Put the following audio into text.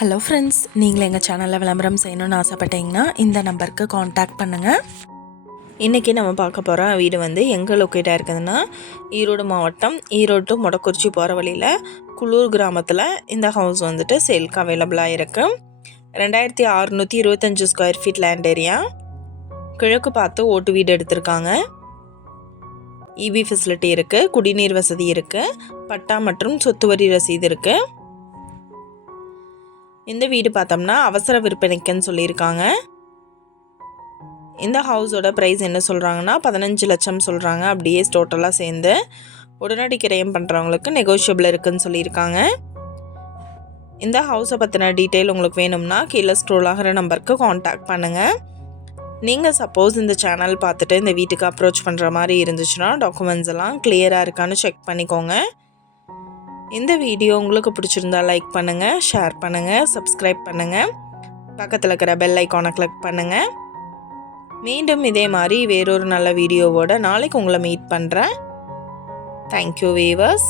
Hello friends, நீங்கள் எங்கள் சேனலில் விளம்பரம் செய்யணும்னு ஆசைப்பட்டீங்கன்னா இந்த நம்பருக்கு காண்டாக்ட் பண்ணுங்கள். இன்றைக்கி நம்ம பார்க்க போகிற வீடு எங்கே லொக்கேட்டாக இருக்குதுன்னா, ஈரோடு மாவட்டம் ஈரோடு டு மொடக்குறிச்சி போகிற வழியில் குளூர் கிராமத்தில் இந்த ஹவுஸ் சேல்க்கு அவைலபிளாக இருக்குது. 2625 ஸ்கொயர் ஃபீட் லேண்ட் ஏரியா. கிழக்கு பார்த்து ஓட்டு வீடு எடுத்திருக்காங்க. இபி ஃபெசிலிட்டி இருக்குது, குடிநீர் வசதி இருக்குது, பட்டா மற்றும் சொத்து வரி ரசீது இருக்குது. இந்த வீடு பார்த்தோம்னா அவசர விற்பனைக்குன்னு சொல்லியிருக்காங்க. இந்த ஹவுஸோட ப்ரைஸ் என்ன சொல்கிறாங்கன்னா 15 லட்சம் சொல்கிறாங்க. அப்படியே டோட்டலாக சேர்ந்து உடனடி கிரயம் பண்ணுறவங்களுக்கு நெகோஷியபிள் இருக்குதுன்னு சொல்லியிருக்காங்க. இந்த ஹவுஸை பற்றின டீட்டெயில் உங்களுக்கு வேணும்னா கீழே ஸ்க்ரோல் ஆகிற நம்பருக்கு காண்டாக்ட் பண்ணுங்கள். நீங்கள் சப்போஸ் இந்த சேனல் பார்த்துட்டு இந்த வீட்டுக்கு அப்ரோச் பண்ணுற மாதிரி இருந்துச்சுன்னா டாக்குமெண்ட்ஸ் எல்லாம் கிளியராக இருக்கான்னு செக் பண்ணிக்கோங்க. இந்த வீடியோ உங்களுக்கு பிடிச்சிருந்தா லைக் பண்ணுங்கள், ஷேர் பண்ணுங்கள், சப்ஸ்கிரைப் பண்ணுங்கள், பக்கத்தில் இருக்கிற பெல் ஐக்கானை கிளிக் பண்ணுங்கள். மீண்டும் இதே மாதிரி வேறொரு நல்ல வீடியோவோட நாளைக்கு உங்களை மீட் பண்ணுறேன். Thank you viewers.